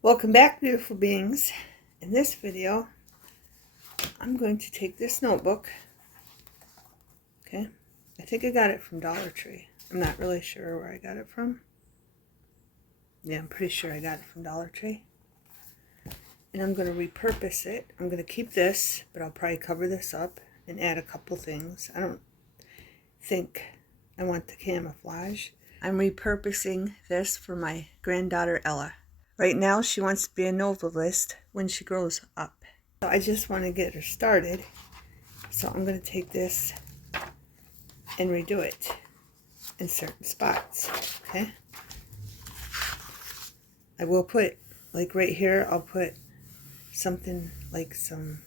Welcome back, beautiful beings. In this video, I'm going to take this notebook. Okay, I think I got it from Dollar Tree. I'm not really sure where I got it from. Yeah, I'm pretty sure I got it from Dollar Tree. And I'm going to repurpose it. I'm going to keep this, but I'll probably cover this up and add a couple things. I don't think I want the camouflage. I'm repurposing this for my granddaughter Ella. Right now, she wants to be a novelist when she grows up. So I just want to get her started. So I'm going to take this and redo it in certain spots. Okay. I will put, like right here, I'll put something like some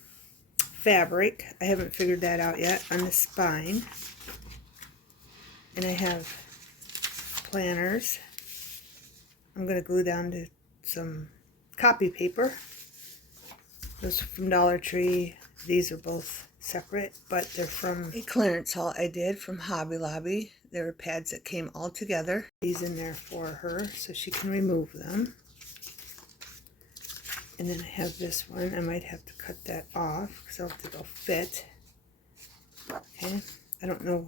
fabric. I haven't figured that out yet on the spine. And I have planners. I'm going to glue down to some copy paper. Those are from Dollar Tree. These are both separate, but they're from a clearance haul I did from Hobby Lobby. There are pads that came all together. These in there for her so she can remove them. And then I have this one. I might have to cut that off because I don't think it'll fit. Okay, I don't know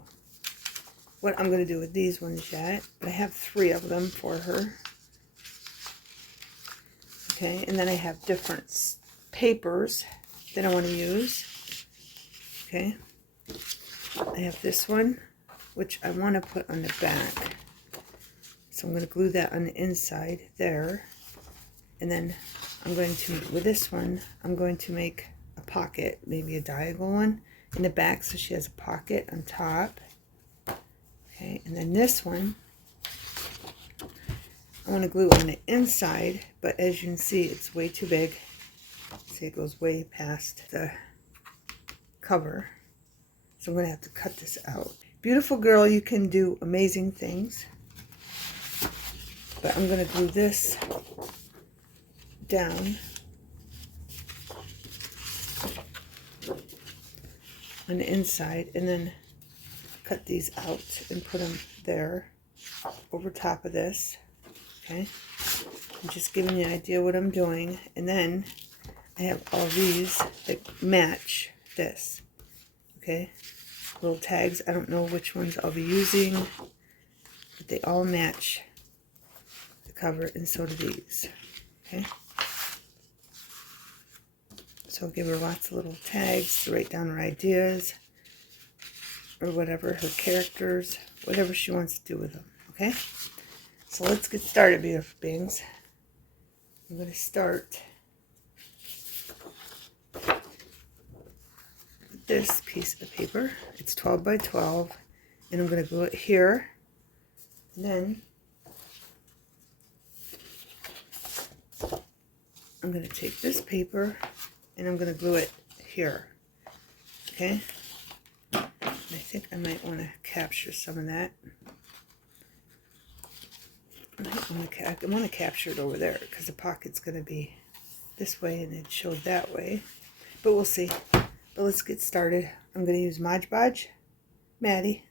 what I'm going to do with these ones yet, but I have 3 of them for her. Okay, and then I have different papers that I want to use. Okay, I have this one, which I want to put on the back. So I'm going to glue that on the inside there. And then I'm going to, with this one, I'm going to make a pocket, maybe a diagonal one, in the back so she has a pocket on top. Okay, and then this one, I want to glue on the inside, but as you can see, it's way too big. See, it goes way past the cover. So I'm going to have to cut this out. Beautiful girl, you can do amazing things. But I'm going to glue this down on the inside and then cut these out and put them there over top of this. Okay, I'm just giving you an idea what I'm doing. And then I have all these that match this. Okay, little tags. I don't know which ones I'll be using, but they all match the cover, and so do these. Okay, so I'll give her lots of little tags to write down her ideas or whatever, her characters, whatever she wants to do with them. Okay, so let's get started, beautiful beings. I'm going to start with this piece of paper. It's 12 by 12, and I'm going to glue it here. And then I'm going to take this paper and I'm going to glue it here. Okay? And I think I might want to capture some of that. I want to capture it over there because the pocket's going to be this way and it showed that way. But we'll see. But let's get started. I'm going to use Mod Podge, Maddie,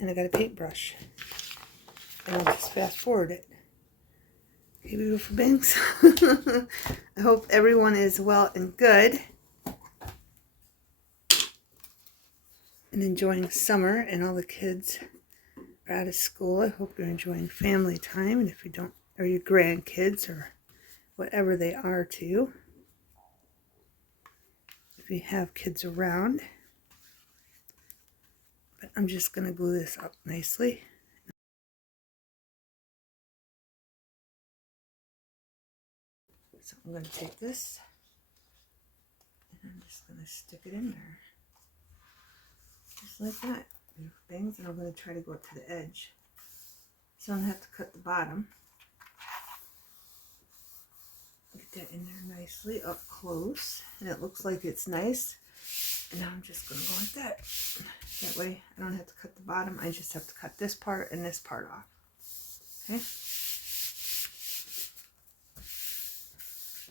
and I got a paintbrush. And I'll just fast forward it. Okay, beautiful beings. I hope everyone is well and good and enjoying summer, and all the kids are out of school. I hope you're enjoying family time, and if you don't, or your grandkids or whatever they are to you, if you have kids around. But I'm just going to glue this up nicely. So I'm going to take this and I'm just going to stick it in there. Just like that, beautiful things. And I'm going to try to go to the edge. So I don't have to cut the bottom. Get that in there nicely up close. And it looks like it's nice. And now I'm just going to go like that. That way I don't have to cut the bottom. I just have to cut this part and this part off. Okay?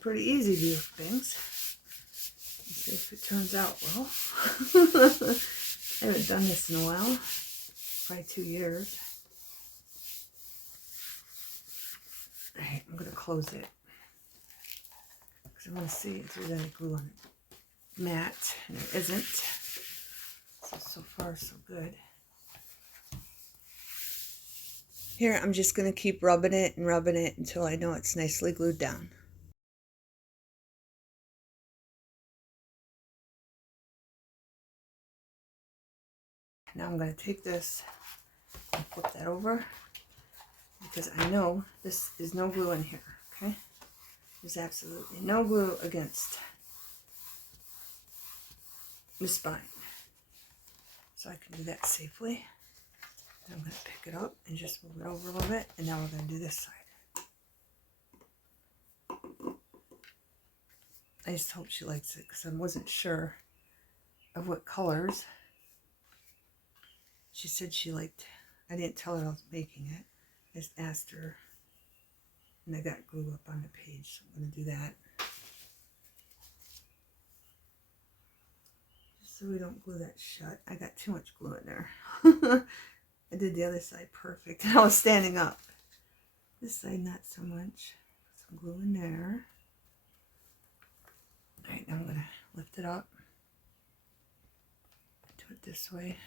Pretty easy, beautiful things. Let's see if it turns out well. I haven't done this in a while. Probably 2 years. Alright, I'm going to close it because I want to see if there's any glue on it. Matte, and there isn't. So far, so good. Here, I'm just going to keep rubbing it until I know it's nicely glued down. Now I'm going to take this and flip that over because I know this is no glue in here, okay? There's absolutely no glue against the spine. So I can do that safely. And I'm going to pick it up and just move it over a little bit. And now we're going to do this side. I just hope she likes it because I wasn't sure of what colors. She said she liked, I didn't tell her I was making it. I just asked her. And I got glue up on the page, so I'm going to do that. Just so we don't glue that shut. I got too much glue in there. I did the other side perfect. I was standing up. This side not so much. Put some glue in there. Alright, now I'm going to lift it up. Do it this way.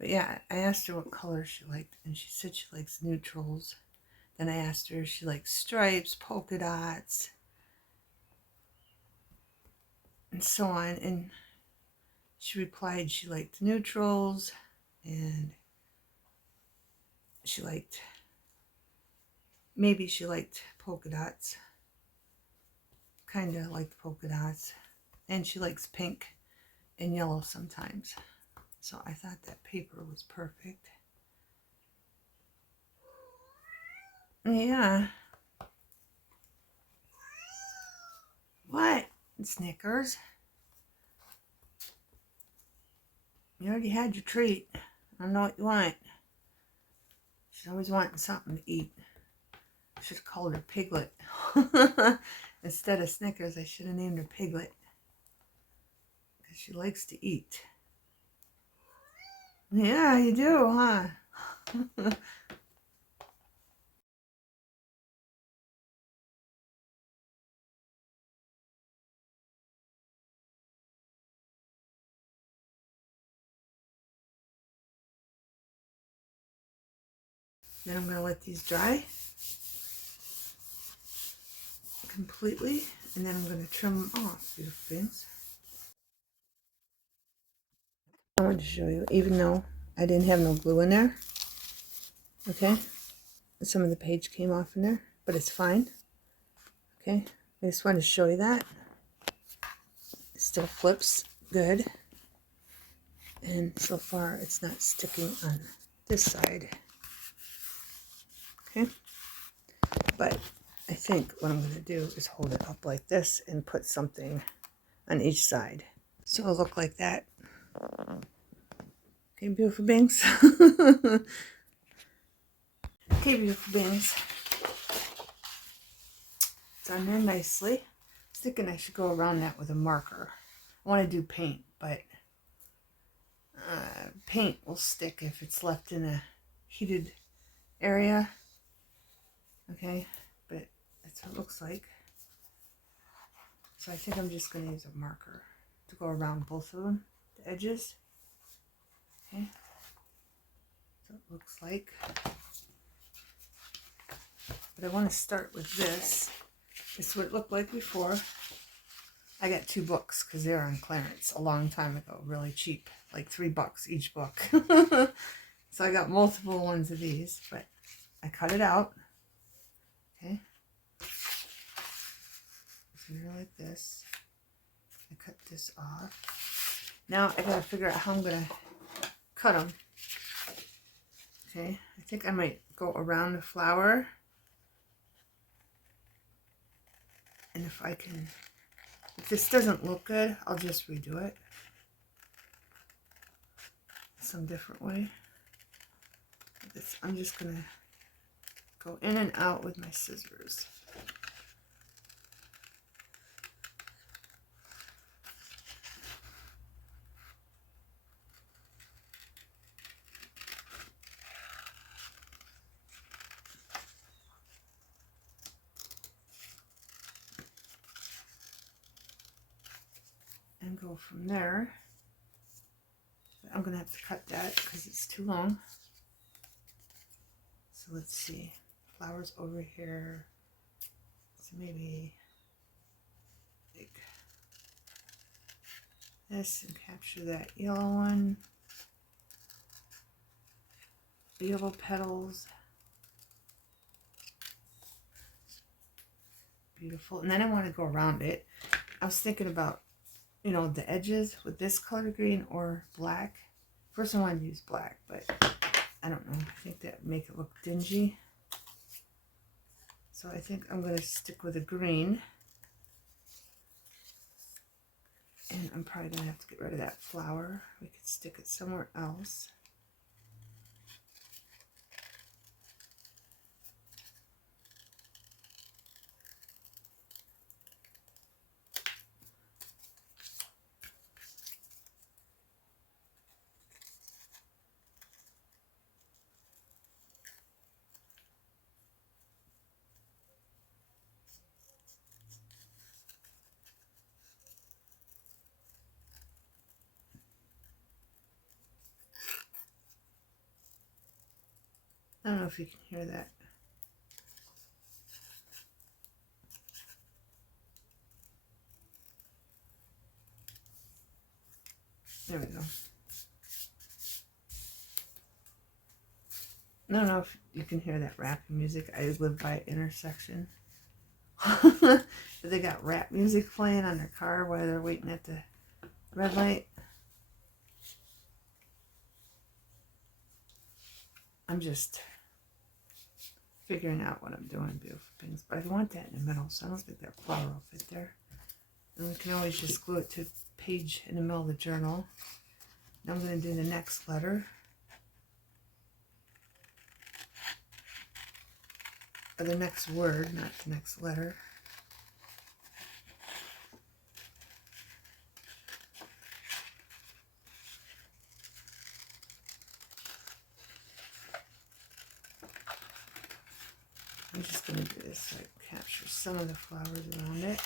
But yeah, I asked her what color she liked, and she said she likes neutrals. Then I asked her if she likes stripes, polka dots, and so on. And she replied she liked neutrals, and she liked, maybe she liked polka dots. Kind of liked polka dots. And she likes pink and yellow sometimes. So I thought that paper was perfect. Yeah. What? Snickers? You already had your treat. I don't know what you want. She's always wanting something to eat. I should have called her Piglet. Instead of Snickers, I should have named her Piglet. Because she likes to eat. Yeah, you do, huh? Then I'm going to let these dry completely. And then I'm going to trim them off, beautiful things. I wanted to show you, even though I didn't have no glue in there, okay, some of the page came off in there, but it's fine, okay. I just wanted to show you that. It still flips good, and so far it's not sticking on this side, okay. But I think what I'm going to do is hold it up like this and put something on each side, so it'll look like that. Okay, beautiful beings. Okay, beautiful beings. It's on there nicely. I was thinking I should go around that with a marker. I want to do paint, but paint will stick if it's left in a heated area. Okay, but that's what it looks like. So I think I'm just going to use a marker to go around both of them, the edges. Okay, so it looks like. But I want to start with this. This is what it looked like before. I got 2 books because they were on clearance a long time ago, really cheap, like $3 each book. So I got multiple ones of these, but I cut it out. Okay, so here like this. I cut this off. Now I gotta figure out how I'm gonna cut them. Okay, I think I might go around the flower, and if I can, if this doesn't look good, I'll just redo it some different way. This, I'm just gonna go in and out with my scissors. go from there. I'm going to have to cut that because it's too long. So let's see. Flowers over here. So maybe like this and capture that yellow one. The yellow petals. Beautiful. And then I want to go around it. I was thinking about, you know, the edges with this color green or black. First I wanted to use black, but I don't know. I think that would make it look dingy. So I think I'm going to stick with a green. And I'm probably going to have to get rid of that flower. We could stick it somewhere else. I don't know if you can hear that. There we go. I don't know if you can hear that rap music. I live by an intersection. They got rap music playing on their car while they're waiting at the red light. I'm just figuring out what I'm doing, beautiful things. But I want that in the middle, so I don't think that flower will fit there. And we can always just glue it to a page in the middle of the journal. Now I'm going to do the next letter. Or the next word, not the next letter. I'm just going to do this so I can capture some of the flowers around it.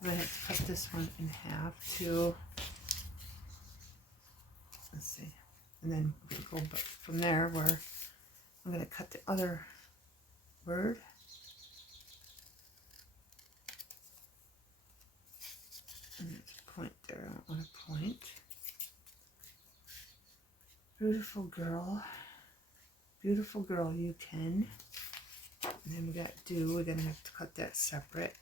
I'm going to have to cut this one in half too. Let's see. And then we can go from there where I'm going to cut the other word. And there's a point there. I don't want a point. Beautiful girl. Beautiful girl, you can. And then we got do. We're going to have to cut that separate.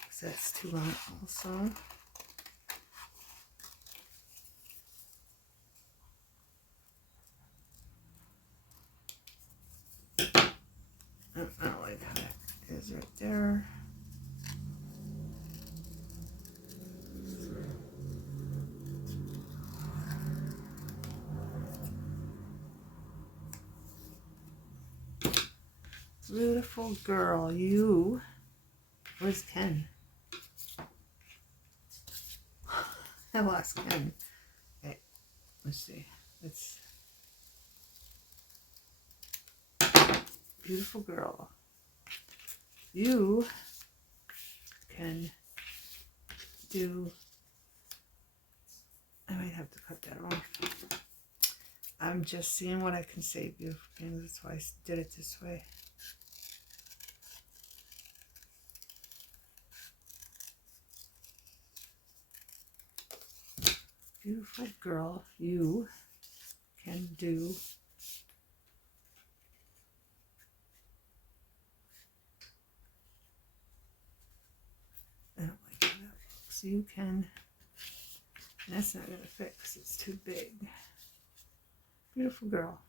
Because that's too long also. I don't like how that is right there. Beautiful girl, you. Where's Ken? I lost Ken. Okay, let's see. It's beautiful girl. You can do. I might have to cut that off. I'm just seeing what I can say, beautiful things. That's why I did it this way. Beautiful girl, you can do. I don't like how that looks. You can. That's not going to fit because it's too big. Beautiful girl.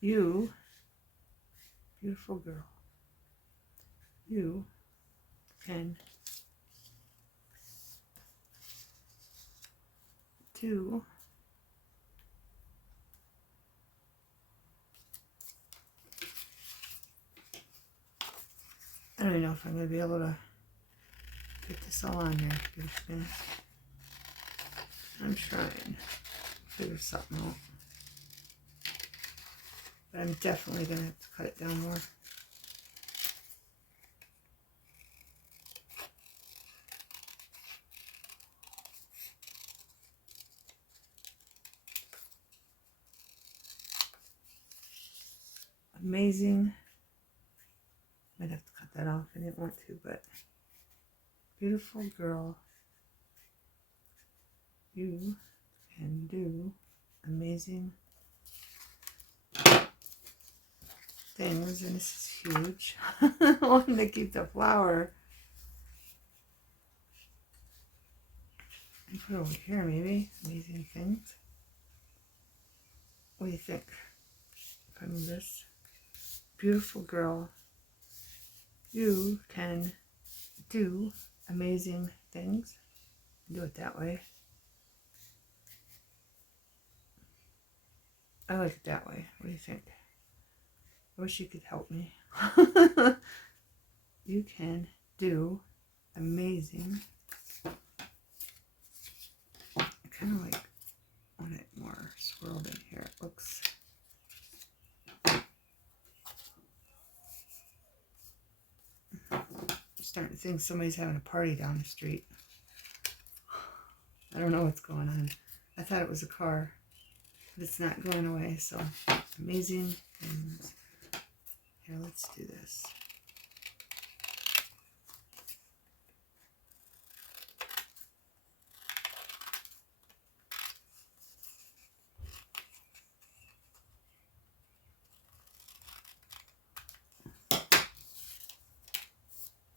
You. Beautiful girl. You can do. I don't even know if I'm going to be able to get this all on there. I'm trying to figure something out. but I'm definitely going to have to cut it down more. Amazing. Might have to cut that off. I didn't want to, but beautiful girl, you can do amazing things. And this is huge. I want to keep the flower. And put it over here, maybe. Amazing things. What do you think? If I move this. Beautiful girl, you can do amazing things. Do it that way. I like it that way. What do you think? I wish you could help me. You can do amazing. I kind of like want it more swirled in here. It looks. I'm starting to think somebody's having a party down the street. I don't know what's going on. I thought it was a car, but it's not going away. So amazing things. Here, let's do this.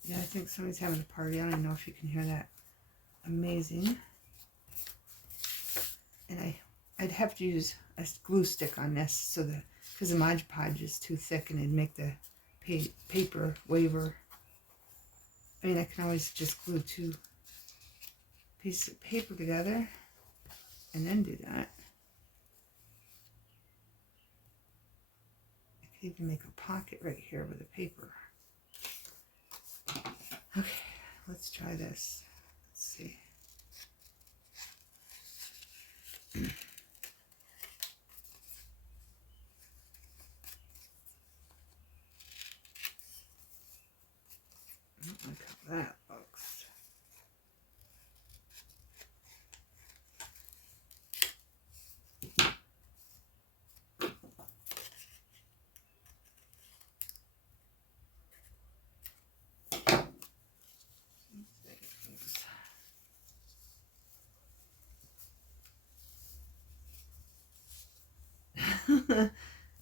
Yeah, I think somebody's having a party. I don't even know if you can hear that. Amazing. And I'd have to use a glue stick on this so because the Mod Podge is too thick and it'd make the paper waver. I mean, I can always just glue 2 pieces of paper together and then do that. I could even make a pocket right here with the paper. Okay, let's try this. Let's see. I don't like how that looks.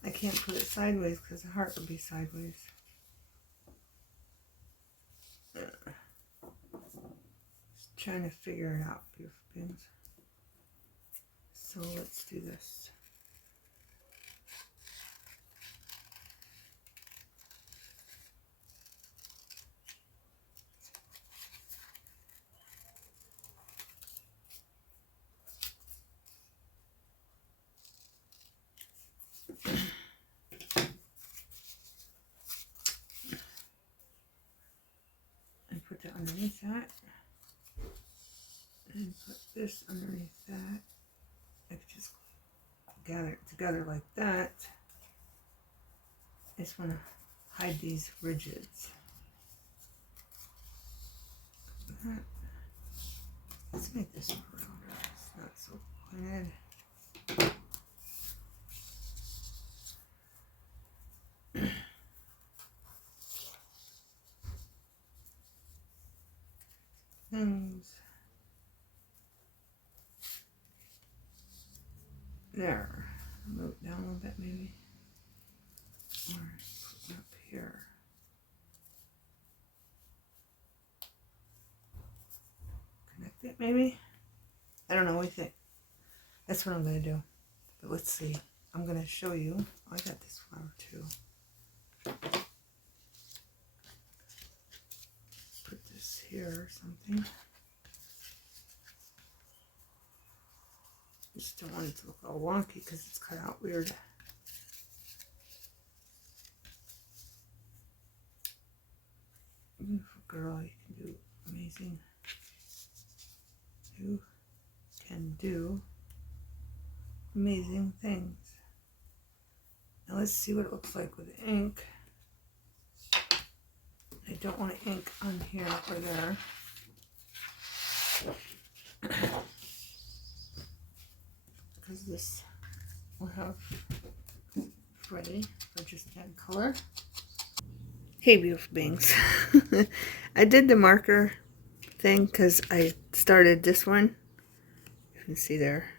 I can't put it sideways because the heart would be sideways. Just trying to figure it out, beautiful beings. So let's do this. And put that underneath that. And put this underneath that. I could just gather it together like that. I just want to hide these ridges. Let's make this rounder. It's not so pointed. Things. There. Move it down a little bit maybe. Or put it up here. Connect it maybe? I don't know, what do you think? That's what I'm going to do. But let's see. I'm going to show you. Oh, I got this flower too. Put this here or something. Just don't want it to look all wonky because it's cut out weird. Beautiful girl, you can do amazing. You can do amazing things. Now let's see what it looks like with ink. I don't want to ink on here or there. Because this will have ready or just add color. Hey beautiful beings. I did the marker thing because I started this one. You can see there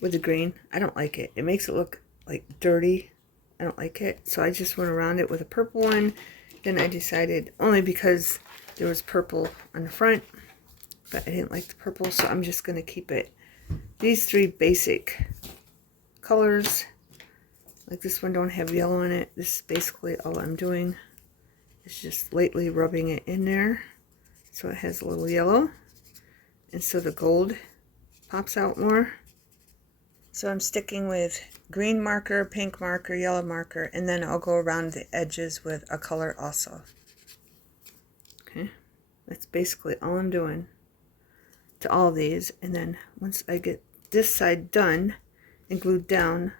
with the green. I don't like it. It makes it look like dirty. I don't like it. So I just went around it with a purple one. Then I decided, only because there was purple on the front, but I didn't like the purple, so I'm just going to keep it. These three basic colors, like this one don't have yellow in it. This is basically all I'm doing. It's just lightly rubbing it in there so it has a little yellow, and so the gold pops out more. So I'm sticking with green marker, pink marker, yellow marker, and then I'll go around the edges with a color also. Okay, that's basically all I'm doing to all of these. And then once I get this side done and glued down,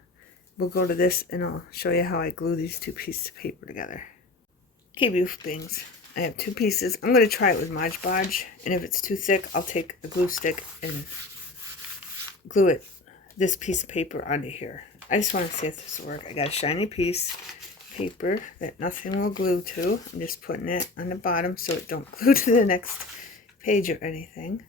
we'll go to this and I'll show you how I glue these two pieces of paper together. Okay, beautiful beings, I have two pieces. I'm going to try it with Mod Podge, and if it's too thick, I'll take a glue stick and glue it, this piece of paper, onto here. I just want to see if this will work. I got a shiny piece of paper that nothing will glue to. I'm just putting it on the bottom so it don't glue to the next page or anything.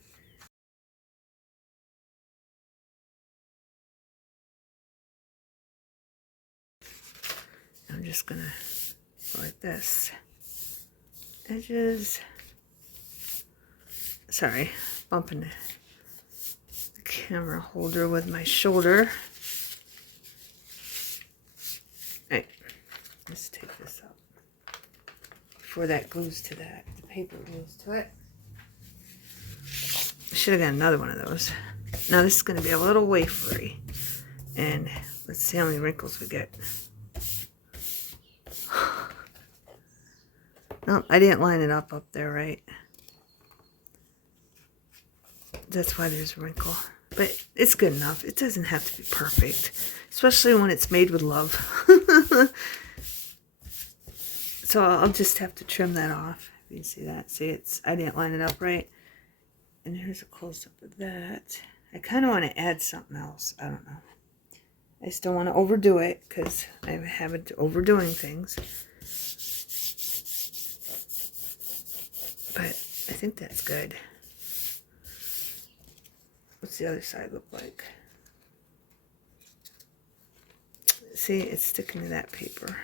I'm just going to go like this. Edges. Sorry, bumping the camera holder with my shoulder. Alright, let's take this up before that glues to that. The paper glues to it. I should have got another one of those. Now this is going to be a little wafery, and let's see how many wrinkles we get. No, I didn't line it up there right. That's why there's a wrinkle. But it's good enough. It doesn't have to be perfect, especially when it's made with love. So I'll just have to trim that off. You can see that. See, I didn't line it up right. And here's a close-up of that. I kind of want to add something else. I don't know. I just don't want to overdo it because I have a habit of overdoing things. But I think that's good. What's the other side look like? See, it's sticking to that paper.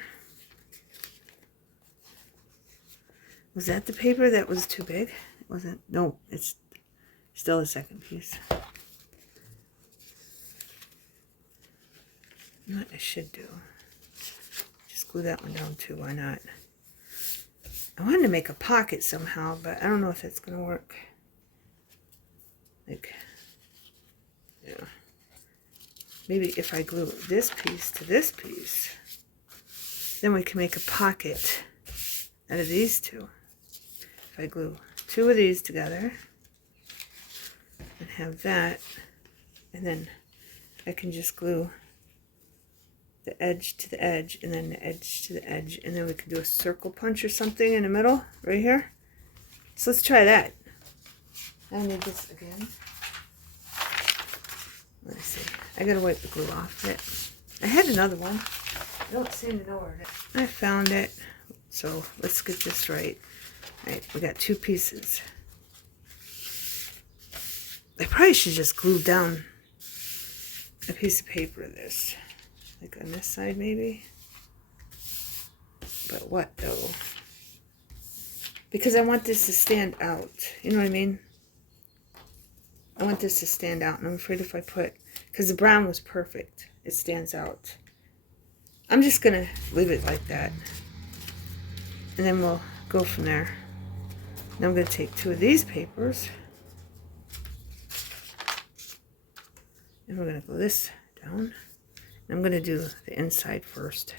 Was that the paper that was too big? It wasn't. No, it's still the second piece. You know what I should do? Just glue that one down too. Why not? I wanted to make a pocket somehow, but I don't know if that's going to work. Like, yeah. Maybe if I glue this piece to this piece, then we can make a pocket out of these two. If I glue two of these together and have that, and then I can just glue the edge to the edge and then the edge to the edge, and then we can do a circle punch or something in the middle right here. So let's try that. I need this again. Let's see. I gotta wipe the glue off it. I had another one. I don't seem to know where it is. I found it. So let's get this right. Alright, we got two pieces. I probably should just glue down a piece of paper to this. Like on this side maybe. But what though? Because I want this to stand out. You know what I mean? I want this to stand out. And I'm afraid if I put... Because the brown was perfect. It stands out. I'm just going to leave it like that. And then we'll go from there. Now I'm going to take two of these papers. And we're going to glue this down. And I'm going to do the inside first.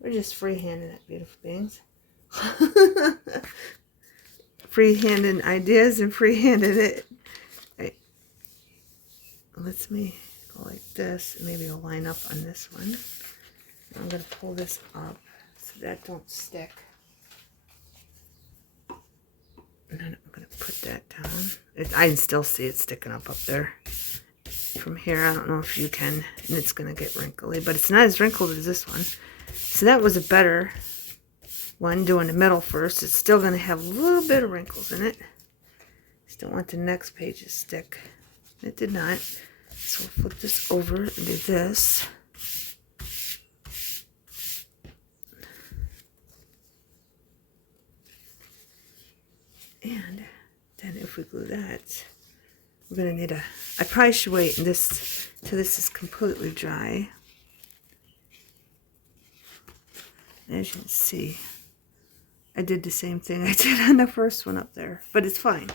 We're just freehanding it, beautiful beings. freehanding ideas and freehanded it. Right. Let's me go like this. Maybe it'll line up on this one. I'm going to pull this up so that don't stick. And then I'm going to put that down. I can still see it sticking up there. From here, I don't know if you can, and it's going to get wrinkly, but it's not as wrinkled as this one. So that was a better one, doing the middle first. It's still going to have a little bit of wrinkles in it. Just don't want the next page to stick. It did not. So we'll flip this over and do this. And then if we glue that, we're going to need I probably should wait till this is completely dry. As you can see, I did the same thing I did on the first one up there, but it's fine.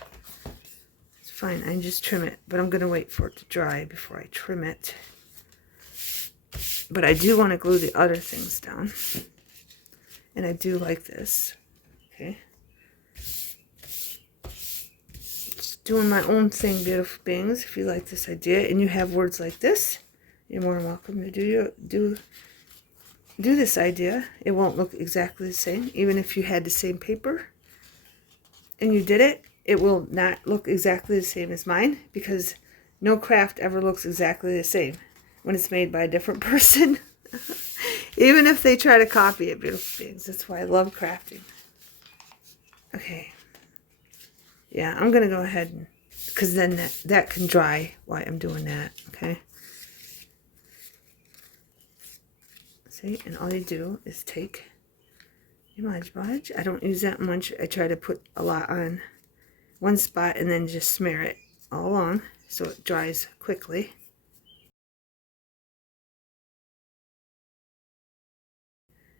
It's fine. I can just trim it, but I'm going to wait for it to dry before I trim it. But I do want to glue the other things down, and I do like this. Okay. Just doing my own thing, beautiful beings. If you like this idea and you have words like this, you're more than welcome to do this idea. It won't look exactly the same. Even if you had the same paper and you did it, it will not look exactly the same as mine, because no craft ever looks exactly the same when it's made by a different person. Even if they try to copy it, beautiful beings. That's why I love crafting. Okay. Yeah, I'm going to go ahead and, because then that can dry while I'm doing that. Okay. See, and all you do is take your Mod Podge. I don't use that much. I try to put a lot on one spot and then just smear it all along so it dries quickly.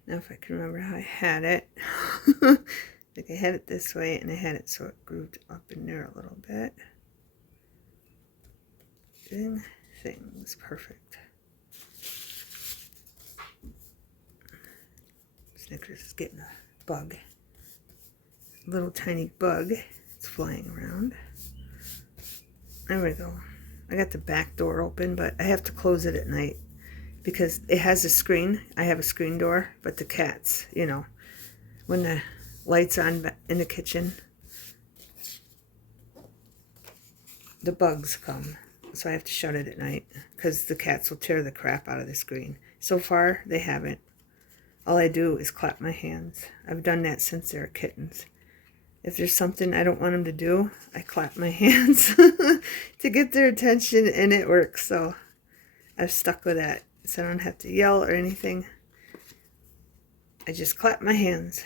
Now if I can remember how I had it. I think I had it this way, and I had it so it grooved up in there a little bit. Doing things perfect. Snickers is getting a bug. A little tiny bug. It's flying around. There we go. I got the back door open, but I have to close it at night because it has a screen. I have a screen door, but the cats, you know, when the light's on in the kitchen, the bugs come. So I have to shut it at night because the cats will tear the crap out of the screen. So far, they haven't. All I do is clap my hands. I've done that since they were kittens. If there's something I don't want them to do, I clap my hands to get their attention, and it works. So I've stuck with that. So I don't have to yell or anything. I just clap my hands.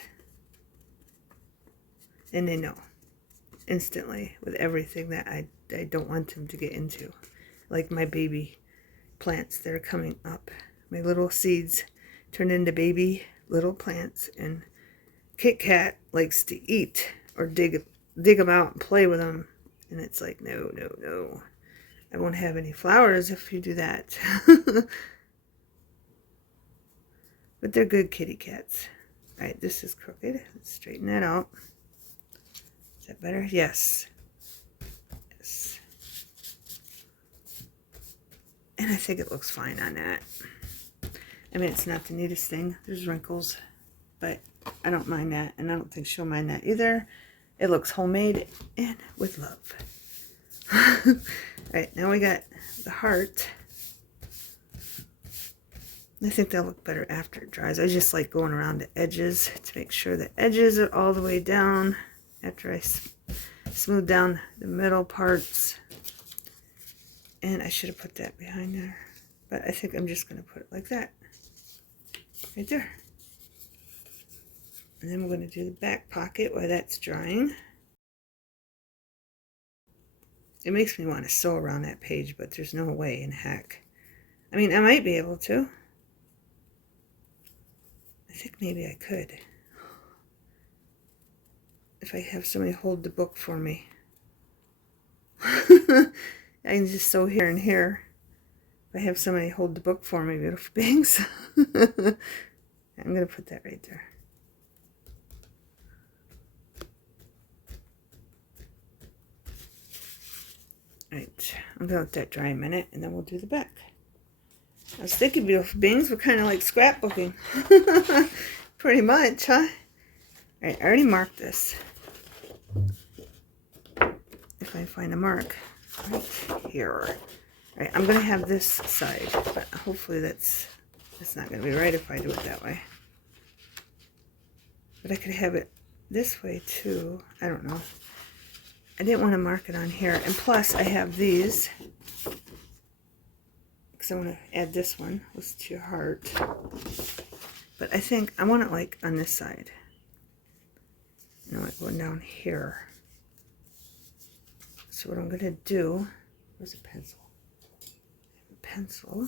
And they know instantly with everything that I don't want them to get into. Like my baby plants that are coming up. My little seeds turn into baby little plants, and Kit Kat likes to eat or dig them out and play with them, and it's like, no, no, no, I won't have any flowers if you do that. But they're good kitty cats. All right, this is crooked. Let's straighten that out. Is that better? Yes. Yes. And I think it looks fine on that. I mean, it's not the neatest thing. There's wrinkles, but I don't mind that, and I don't think she'll mind that either. It looks homemade and with love. All right, now we got the heart. I think they'll look better after it dries. I just like going around the edges to make sure the edges are all the way down after I smooth down the middle parts. And I should have put that behind there, but I think I'm just going to put it like that. Right there. And then we're going to do the back pocket while that's drying. It makes me want to sew around that page, but there's no way in heck. I mean, I might be able to. I think maybe I could. If I have somebody hold the book for me. I can just sew here and here. If I have somebody hold the book for me, beautiful beings. I'm going to put that right there. Right, I'm gonna let that dry a minute and then we'll do the back. Now, sticky beautiful beings, we're kind of like scrapbooking. Pretty much, huh? Alright, I already marked this. If I find a mark right here. Alright, I'm gonna have this side, but hopefully that's not gonna be right if I do it that way. But I could have it this way too. I don't know. I didn't want to mark it on here. And plus I have these. Because I want to add this one. Listen to your heart. But I think I want it like on this side. You know, like going down here. So what I'm going to do, where's a pencil? Pencil.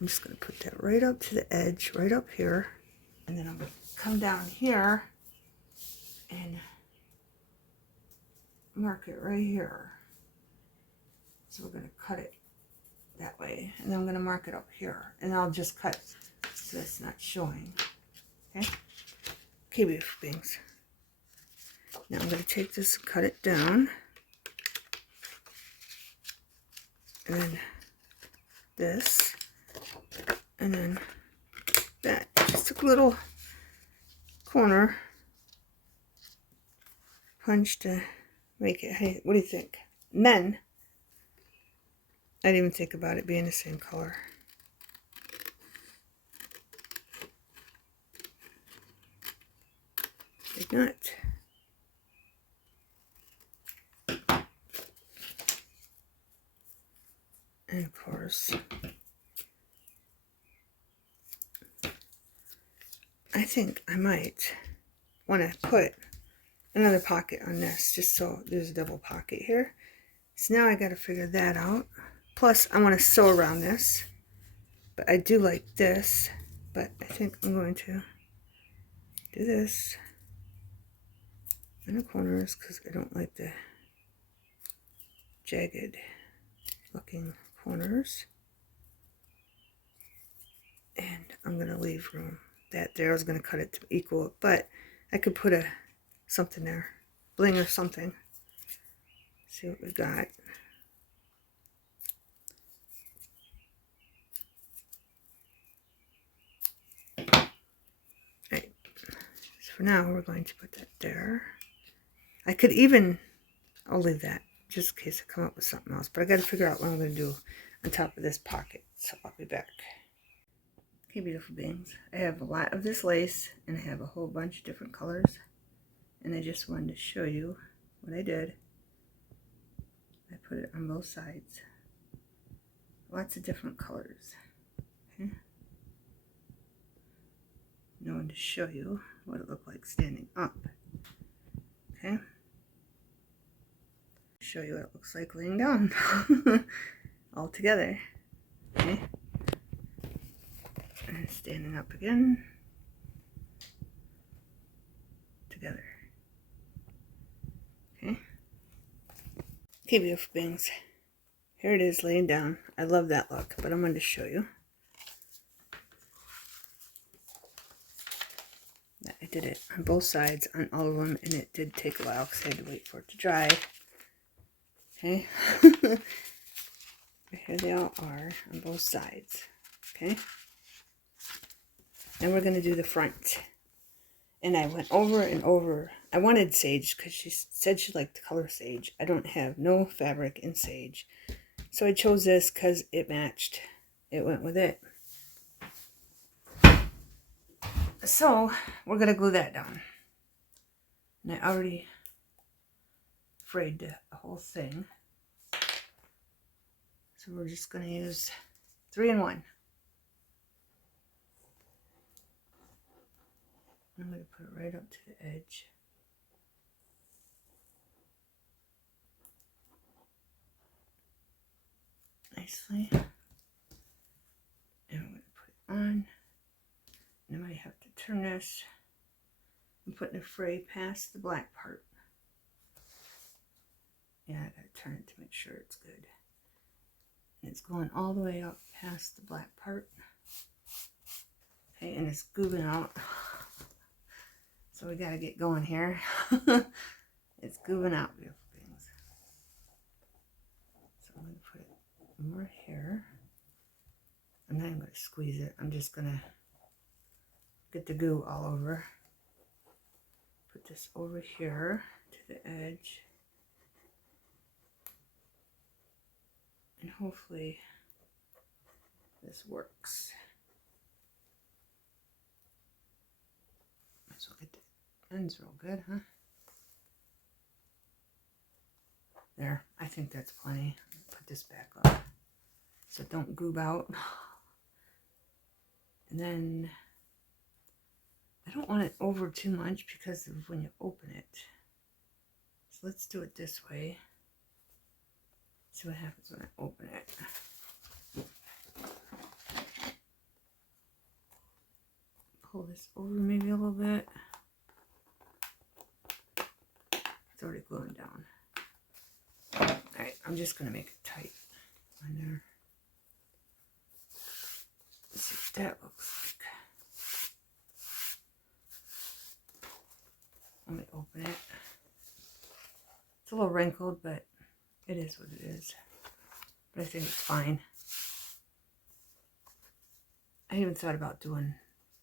I'm just going to put that right up to the edge, right up here. And then I'm going to come down here and mark it right here. So we're going to cut it that way. And then I'm going to mark it up here. And I'll just cut it so it's not showing. Okay? Okay, beautiful beings. Now I'm going to take this and cut it down. And then this. And then that. Just a little corner punch to make it. Hey, what do you think? And then I didn't even think about it being the same color. Did not. And of course, I think I might want to put another pocket on this, just so there's a double pocket here. So now I got to figure that out. Plus, I want to sew around this, but I do like this. But I think I'm going to do this in the corners because I don't like the jagged looking corners. And I'm going to leave room. That there, I was going to cut it to equal it, but I could put something there, bling or something. See what we got. Alright, so for now we're going to put that there. I could even, I'll leave that just in case I come up with something else, but I got to figure out what I'm going to do on top of this pocket, so I'll be back. Okay, beautiful beings, I have a lot of this lace and I have a whole bunch of different colors, and I just wanted to show you what I did. I put it on both sides, lots of different colors. Okay, I wanted to show you what it looked like standing up. Okay, show you what it looks like laying down all together. Okay, and standing up again, together. Okay, okay, beautiful beings, here it is laying down. I love that look, but I'm going to show you that I did it on both sides, on all of them, and it did take a while because I had to wait for it to dry. Okay, but here they all are on both sides. Okay, now we're going to do the front. And I went over and over. I wanted sage because she said she liked the color sage. I don't have no fabric in sage, so I chose this because it matched. It went with it. So we're going to glue that down. And I already frayed the whole thing. So we're just going to use 3-in-1. I'm going to put it right up to the edge. Nicely. And I'm going to put it on. And I might have to turn this. I'm putting the fray past the black part. Yeah, I got to turn it to make sure it's good. And it's going all the way up past the black part. Okay, and it's goobing out. So we got to get going here. It's goobing out, beautiful things. more here. I'm not even going to squeeze it. I'm just going to get the goo all over. Put this over here to the edge. And hopefully this works. Might as well get the ends real good, huh? There, I think that's plenty. Put this back up so it don't goob out. And then I don't want it over too much because of when you open it. So let's do it this way. See what happens when I open it. Pull this over maybe a little bit. It's already gluing down. Alright, I'm just going to make it tight on there. Let's see what that looks like. Let me open it. It's a little wrinkled, but it is what it is. But I think it's fine. I even thought about doing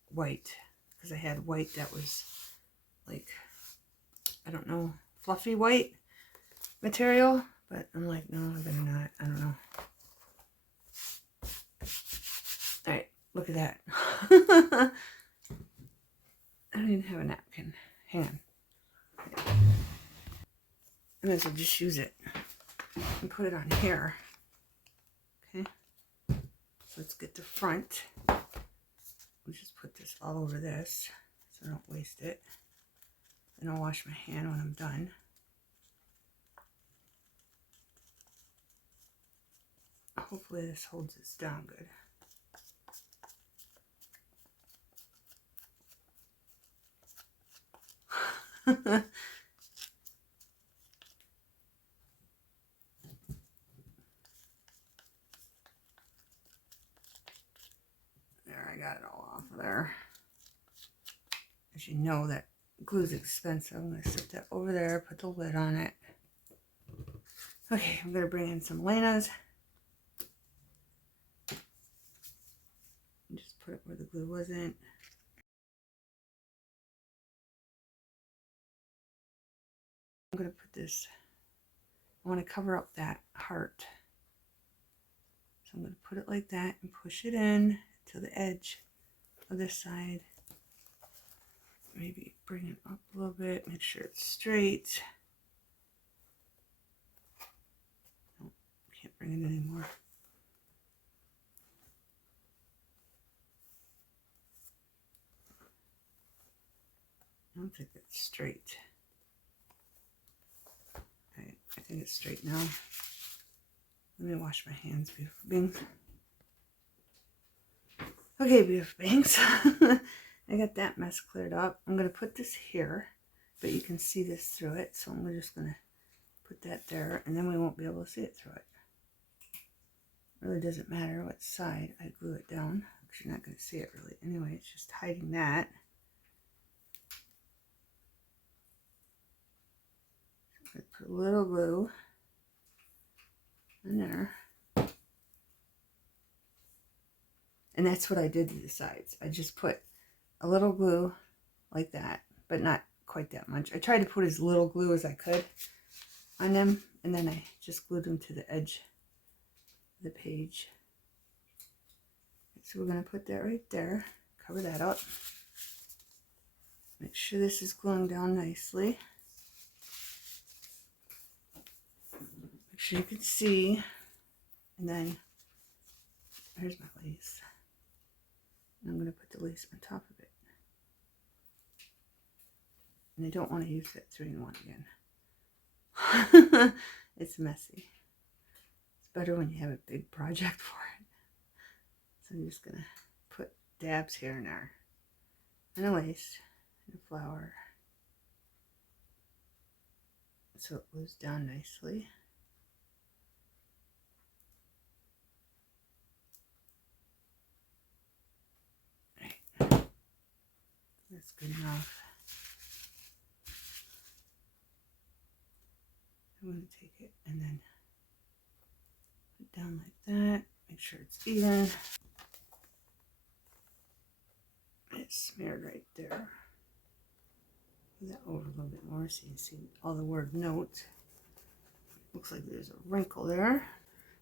white because I had white that was like, I don't know, fluffy white material, but I'm like, no, I better not. I don't know. All right, look at that. I don't even have a napkin. Hang on. I might as well just use it and put it on here. Okay, so let's get the front. We'll just put this all over this so I don't waste it. Then I'll wash my hand when I'm done. Hopefully this holds this down good. There, I got it all off of there. As you know, that glue is expensive. I'm going to set that over there, put the lid on it. Okay, I'm going to bring in some Lena's. Just put it where the glue wasn't. I'm going to put this, I want to cover up that heart. So I'm going to put it like that and push it in to the edge of this side. Maybe bring it up a little bit, make sure it's straight. Oh, can't bring it anymore. I don't think it's straight. Alright, I think it's straight now. Let me wash my hands, beautiful beings. Okay, beautiful beings. I got that mess cleared up. I'm going to put this here, but you can see this through it. So I'm just going to put that there, and then we won't be able to see it through it. It really doesn't matter what side I glue it down, because you're not going to see it really. Anyway, it's just hiding that. I'm going to put a little glue in there. And that's what I did to the sides. I just put a little glue like that, but not quite that much. I tried to put as little glue as I could on them, and then I just glued them to the edge of the page. So we're going to put that right there, cover that up. Make sure this is gluing down nicely. Make sure you can see. And then here's my lace. And I'm going to put the lace on top of it. And I don't want to use that 3-in-1 again. It's messy. It's better when you have a big project for it. So I'm just going to put dabs here and there. And a lace and a flower. So it glues down nicely. That's good enough. I'm going to take it and then put down like that. Make sure it's even. It's smeared right there. Move that over a little bit more so you can see all the word note. Looks like there's a wrinkle there.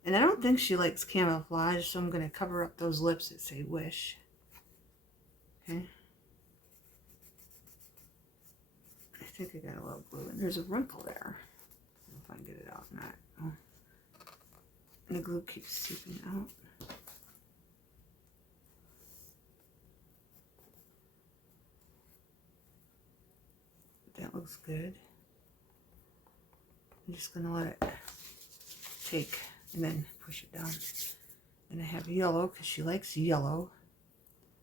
And I don't think she likes camouflage, so I'm going to cover up those lips that say wish. Okay. I think I got a little glue, and there's a wrinkle there. I don't know if I can get it out or not. Oh. And the glue keeps seeping out. That looks good. I'm just going to let it take and then push it down. And I have yellow because she likes yellow.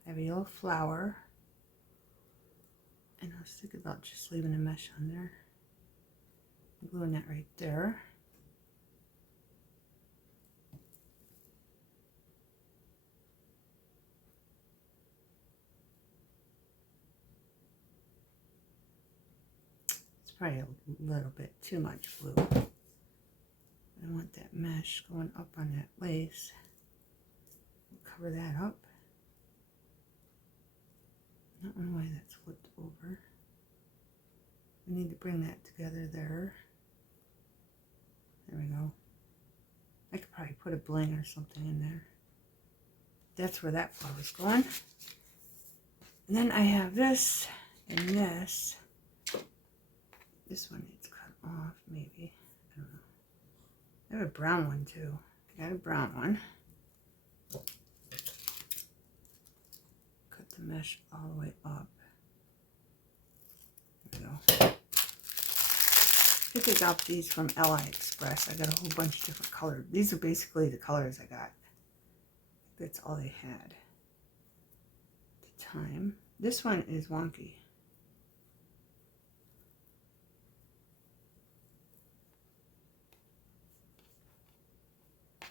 I have a yellow flower. And I was thinking about just leaving a mesh on there. I'm gluing that right there. It's probably a little bit too much glue. I want that mesh going up on that lace. Cover that up. I don't know why that's flipped over. We need to bring that together there. There we go. I could probably put a bling or something in there. That's where that flower's going. And then I have this and this. This one needs cut off, maybe. I don't know. I have a brown one too. I got a brown one. Cut the mesh all the way up. There we go. I think I got these from AliExpress. I got a whole bunch of different colors. These are basically the colors I got. That's all they had at the time. This one is wonky.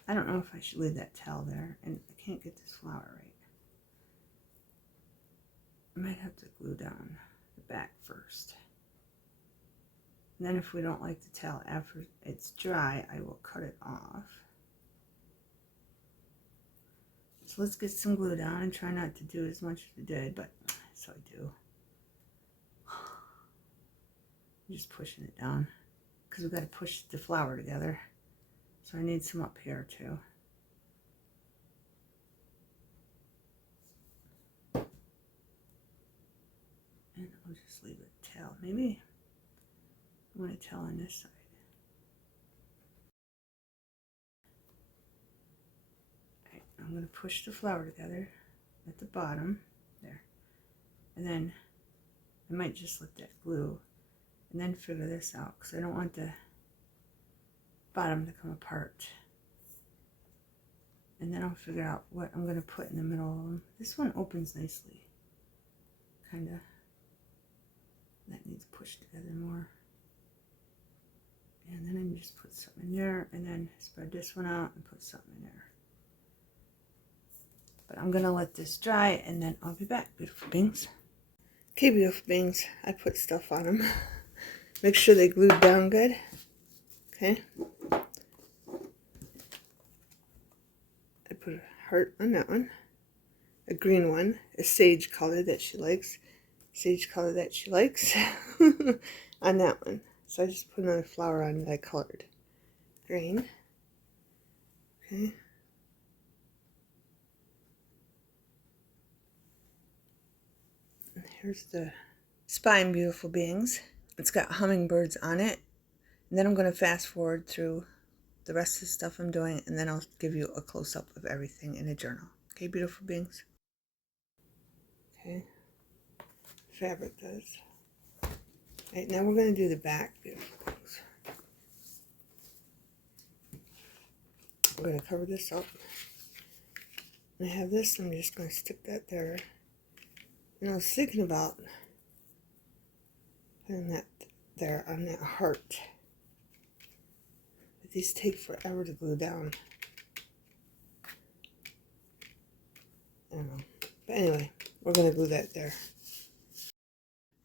I don't know if I should leave that tail there, and I can't get this flower right. I might have to glue down the back first. And then if we don't like the tail after it's dry, I will cut it off. So let's get some glue down and try not to do as much as we did, but so I do. I'm just pushing it down because we've got to push the flower together. So I need some up here too. And I'll just leave it tail. Maybe I want a tail on this side. Alright, I'm going to push the flower together at the bottom there. And then I might just let that glue and then figure this out because I don't want the bottom to come apart. And then I'll figure out what I'm going to put in the middle of them. This one opens nicely. Kind of. That needs pushed together more. And then I can just put something in there and then spread this one out and put something in there. But I'm going to let this dry and then I'll be back, beautiful beings. Okay, beautiful beings. I put stuff on them. Make sure they glued down good. Okay. I put a heart on that one. A green one. A sage color that she likes. Sage color that she likes. On that one. So I just put another flower on that I colored. Green. Okay. And here's the spine, beautiful beings. It's got hummingbirds on it. And then I'm going to fast forward through the rest of the stuff I'm doing, and then I'll give you a close-up of everything in a journal. Okay, beautiful beings? Okay. Fabric does. Right, now we're going to do the back, beautiful beings. I'm going to cover this up. And I have this, I'm just going to stick that there. And I was thinking about putting that there on that heart. But these take forever to glue down. I don't know. But anyway, we're going to glue that there.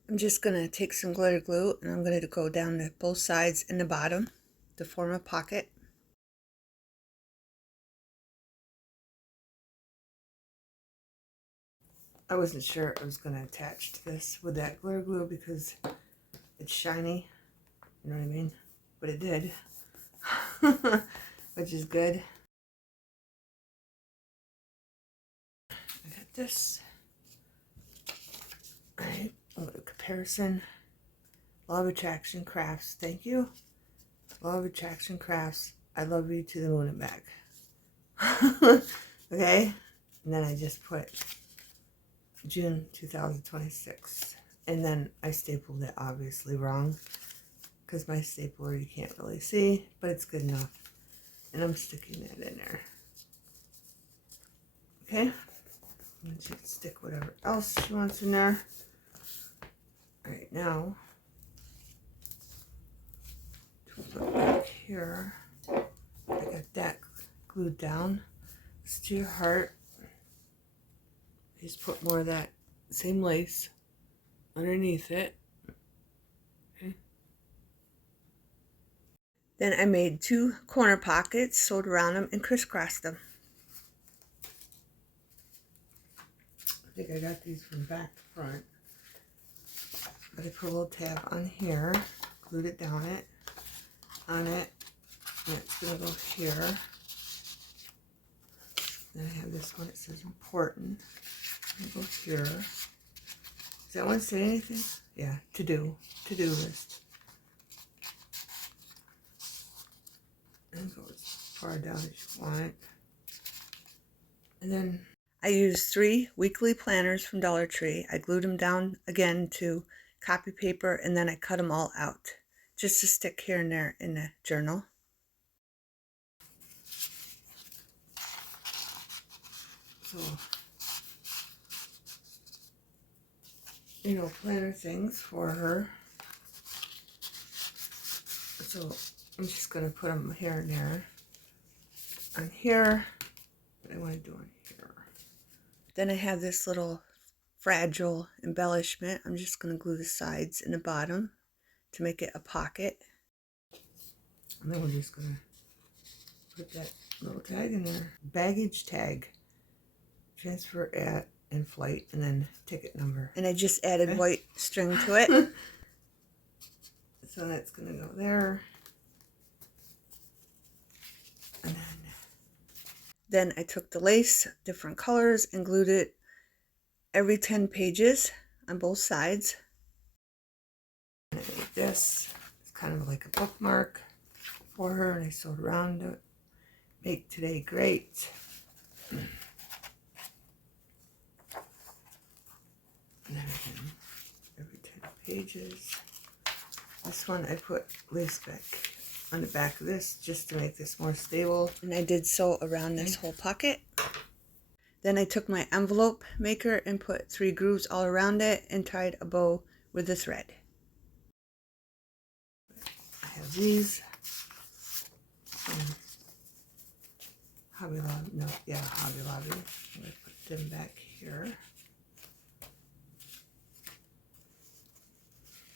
I'm just going to take some glitter glue and I'm going to go down to both sides and the bottom to form a pocket. I wasn't sure I was going to attach to this with that glitter glue because it's shiny, you know what I mean? But it did, which is good. I got this. All right, a little comparison. Law of Attraction Crafts, thank you. Law of Attraction Crafts, I love you to the moon and back. Okay, and then I just put June 2026, and then I stapled it obviously wrong because my stapler you can't really see, but it's good enough, and I'm sticking that in there. Okay, and she can stick whatever else she wants in there. All right, now to put back here, I got that glued down. It's to your heart. Just put more of that same lace underneath it. Okay. Then I made 2 corner pockets, sewed around them, and crisscrossed them. I think I got these from back to front. But I put a little tab on here, glued it down on it, and it's going to go here. Then I have this one, it says important. Go here. Does that one say anything? Yeah, to-do list. And go as far down as you want. And then I used 3 weekly planners from Dollar Tree. I glued them down again to copy paper, and then I cut them all out just to stick here and there in the journal. So, you know, planner things for her. So I'm just going to put them here and there. On here, what I want to do on here. Then I have this little fragile embellishment. I'm just going to glue the sides and the bottom to make it a pocket. And then we're just going to put that little tag in there. Baggage tag. Transfer at in flight, and then ticket number. And I just added white string to it. So that's going to go there. And then I took the lace, different colors, and glued it every 10 pages on both sides. And I made this. It's kind of like a bookmark for her, and I sewed around it. Make today great. And then again, every 10 pages. This one I put lace back on the back of this just to make this more stable. And I did sew around this whole pocket. Then I took my envelope maker and put 3 grooves all around it and tied a bow with the thread. I have these. Hobby Lobby, no, yeah, Hobby Lobby. I'm going to put them back here.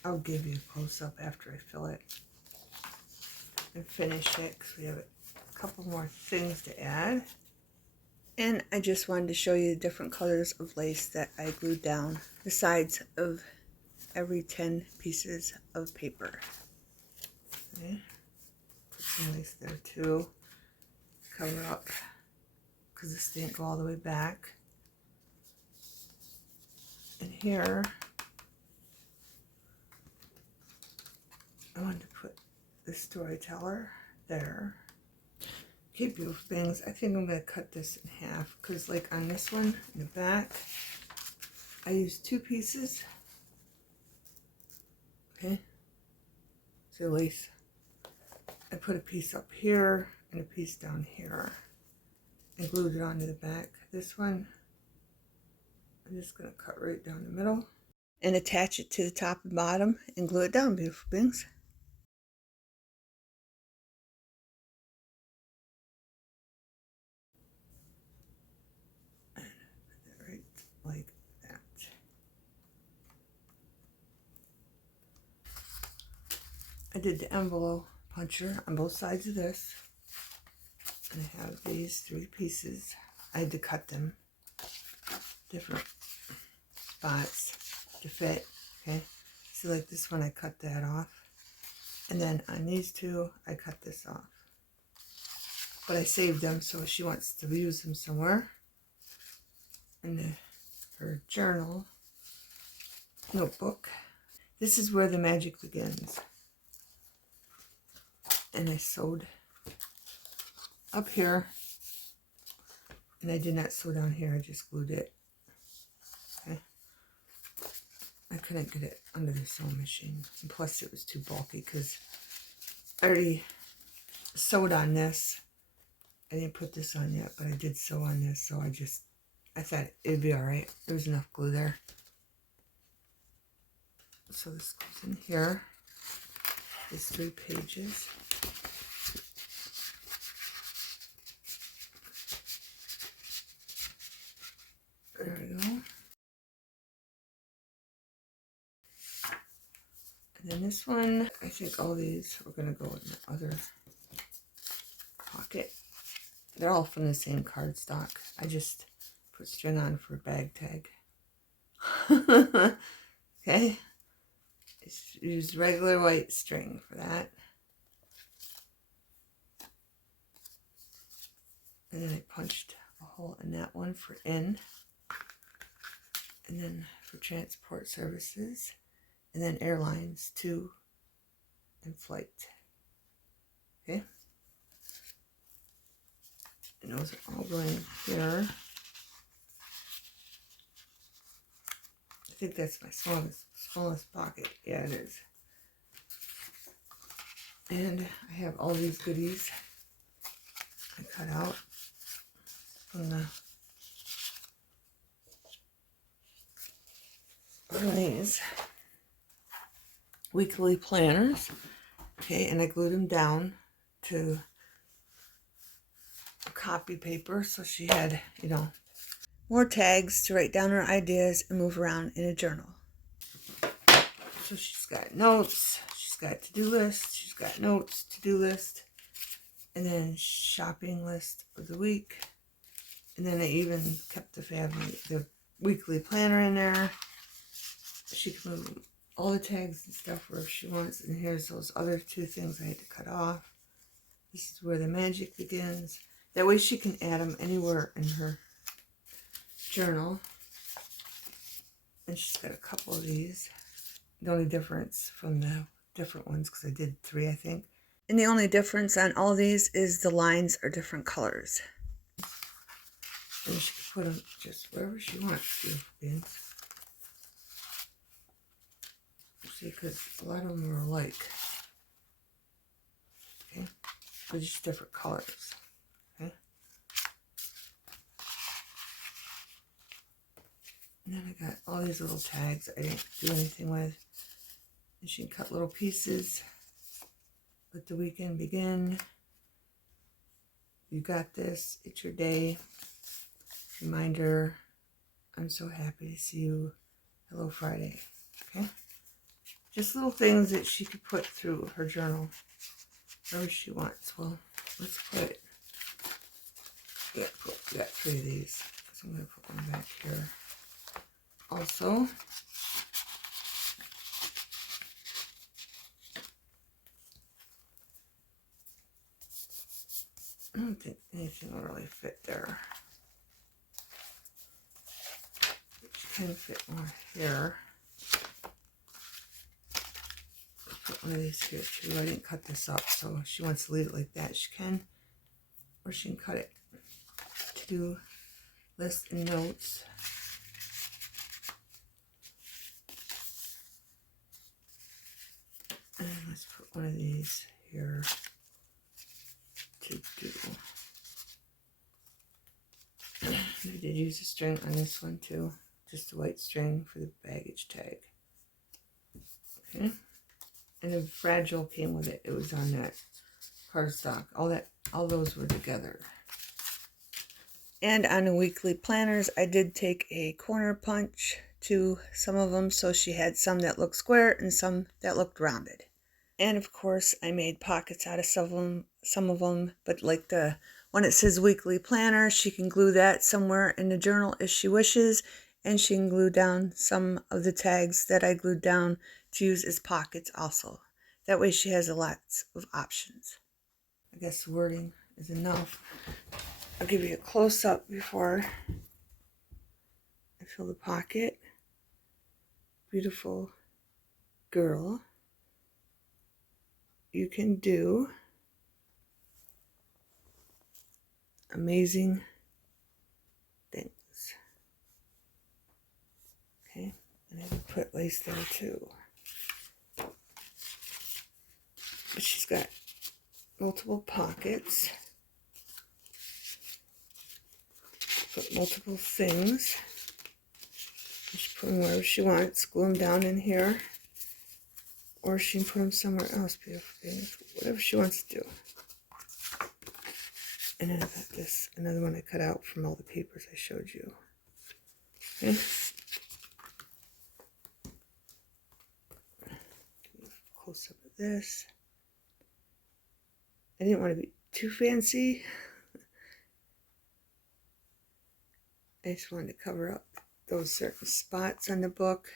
I'll give you a close-up after I fill it and finish it because we have a couple more things to add. And I just wanted to show you the different colors of lace that I glued down the sides of every 10 pieces of paper. Okay. Put some lace there too. Cover up because this didn't go all the way back. And here I wanted to put the storyteller there. Okay, beautiful things. I think I'm going to cut this in half because like on this one in the back, I used 2 pieces. Okay. So lace. I put a piece up here and a piece down here and glued it onto the back. This one, I'm just going to cut right down the middle and attach it to the top and bottom and glue it down, beautiful things. And put that right like that. I did the envelope puncher on both sides of this. And I have these 3 pieces. I had to cut them different spots to fit. Okay, see, like this one I cut that off, and then on these two I cut this off, but I saved them so she wants to use them somewhere. And her journal notebook, this is where the magic begins. And I sewed up here, and I did not sew down here, I just glued it. Okay, I couldn't get it under the sewing machine, and plus it was too bulky because I already sewed on this. I didn't put this on yet, but I did sew on this, so I thought it'd be all right. There was enough glue there. So this goes in here. There's 3 pages. There we go. And then this one, I think all these are going to go in the other pocket. They're all from the same cardstock. I just put string on for a bag tag. Okay. Just use regular white string for that. And then I punched a hole in that one for in. And then for transport services. And then airlines, to and flight. Okay. And those are all going here. I think that's my smallest pocket. Yeah, it is. And I have all these goodies I cut out from these weekly planners. Okay, and I glued them down to copy paper, so she had, more tags to write down her ideas and move around in a journal. So she's got notes, she's got to-do list, she's got notes, to-do list, and then shopping list of the week. And then I even kept the weekly planner in there. She can move all the tags and stuff wherever she wants. And here's those other 2 things I had to cut off. This is where the magic begins. That way she can add them anywhere in her journal. And she's got a couple of these. The only difference from the different ones, because I did 3, I think. And the only difference on all these is the lines are different colors. And she can put them just wherever she wants to. See, because a lot of them are alike. Okay, they're just different colors. Okay. And then I got all these little tags I didn't do anything with. And she can cut little pieces. Let the weekend begin. You got this. It's your day. Reminder. I'm so happy to see you. Hello, Friday. Okay. Just little things that she could put through her journal. Wherever she wants. Well, let's put it. We got 3 of these. So I'm going to put one back here. Also, I don't think anything will really fit there. She can fit more here. Put one of these here too. I didn't cut this up, so if she wants to leave it like that, she can. Or she can cut it. To-do list and notes. And let's put one of these here to do. I did use a string on this one too. Just a white string for the baggage tag. Okay. And the fragile came with it. It was on that cardstock. All those were together. And on the weekly planners, I did take a corner punch to some of them, so she had some that looked square and some that looked rounded. And of course, I made pockets out of some of them, but like the one that says weekly planner, she can glue that somewhere in the journal if she wishes. And she can glue down some of the tags that I glued down to use as pockets also. That way she has lots of options. I guess the wording is enough. I'll give you a close-up before I fill the pocket. Beautiful girl. You can do amazing things. Okay, and I can put lace there too. But she's got multiple pockets. Put multiple things. Just put them wherever she wants. Glue them down in here. Or she can put them somewhere else. Beautiful things. Whatever she wants to do. And then I got this, another one I cut out from all the papers I showed you. Okay. Close up of this. I didn't want to be too fancy. I just wanted to cover up those certain spots on the book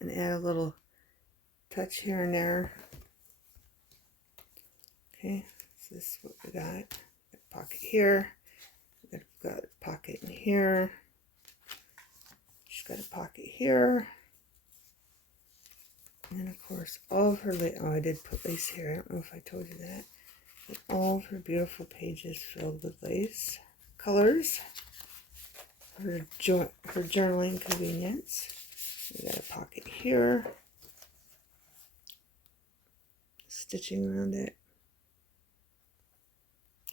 and add a little touch here and there. Okay, so this is what we got. A pocket here. We've got a pocket in here. She's got a pocket here. And then, of course, all of her lace. Oh, I did put lace here. I don't know if I told you that. But all of her beautiful pages filled with lace colors. Her journaling convenience. We got a pocket here. Stitching around it.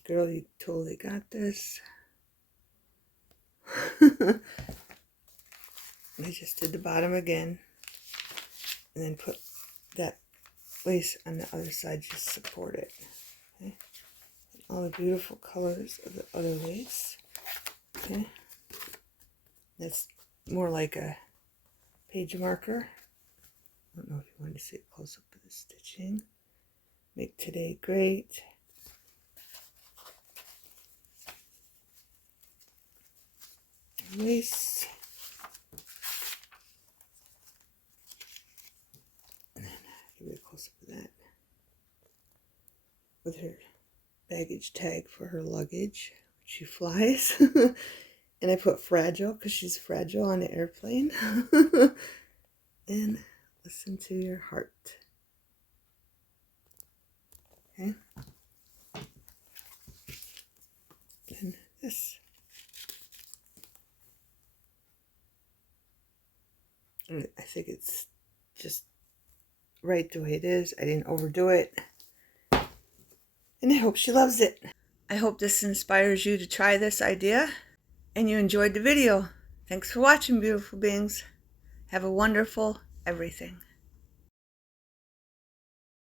Girl, you totally got this. I just did the bottom again. And then put that lace on the other side, just support it. Okay. And all the beautiful colors of the other lace. Okay. That's more like a page marker. I don't know if you want to see a close up of the stitching. Make today great. Lace. And then give you a close up of that. With her baggage tag for her luggage. She flies. And I put fragile because she's fragile on the airplane. And listen to your heart. Okay. And this. And I think it's just right the way it is. I didn't overdo it. And I hope she loves it. I hope this inspires you to try this idea. And you enjoyed the video. Thanks for watching, beautiful beings. Have a wonderful everything.